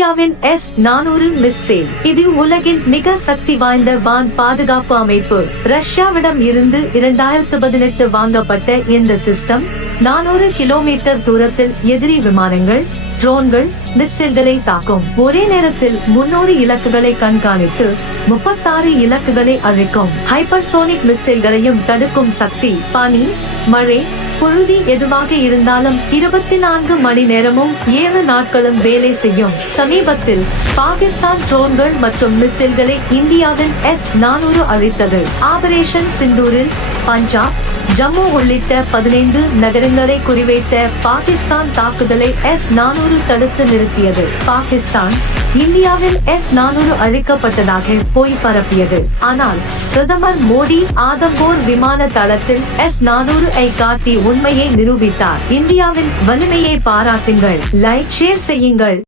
இந்தியாவின் எஸ் நானூறு மிஸ்ஸேல். இது உலகின் மிக சக்தி வாய்ந்த வான் பாதுகாப்பு அமைப்பு. ரஷ்யாவிடம் இருந்து இரண்டாயிரத்து பதினெட்டு வாங்கப்பட்ட இந்த சிஸ்டம் நானூறு கிலோமீட்டர் தூரத்தில் எதிரி விமானங்கள் ட்ரோன்கள் மிஸ்ஸில்களை தாக்கும். ஒரே நேரத்தில் முன்னூறு இலக்குகளை கண்காணித்து முப்பத்தாறு இலக்குகளை அழிக்கும். ஹைப்பர்சோனிக் மிஸ்ஸில்களையும் தடுக்கும் சக்தி பனி மழை புழுதி எதுவாக இருந்தாலும் இருபத்தி நான்கு மணி நேரமும் ஏழு நாட்களும் வேலை செய்யும். சமீபத்தில் பாகிஸ்தான் ட்ரோன்கள் மற்றும் மிஸ்ஸில்களை இந்தியாவின் எஸ் நானூறு அழித்தது. ஆபரேஷன் சிந்தூரில் பஞ்சாப் ஜம்மு உள்ளிட்ட பதினைந்து நகரங்களை குறிவைத்த பாகிஸ்தான் தாக்குதலை எஸ் நானூறு தடுத்து நிறுத்தியது. பாகிஸ்தான் இந்தியாவில் எஸ் நானூறு அழிக்கப்பட்டதாக போய் பரப்பியது. ஆனால் பிரதமர் மோடி ஆதம்போர் விமான தளத்தில் எஸ் நானூறு ஐ காட்டி உண்மையை நிரூபித்தார். இந்தியாவின் வலிமையை பாராட்டுங்கள். லைக் ஷேர் செய்யுங்கள்.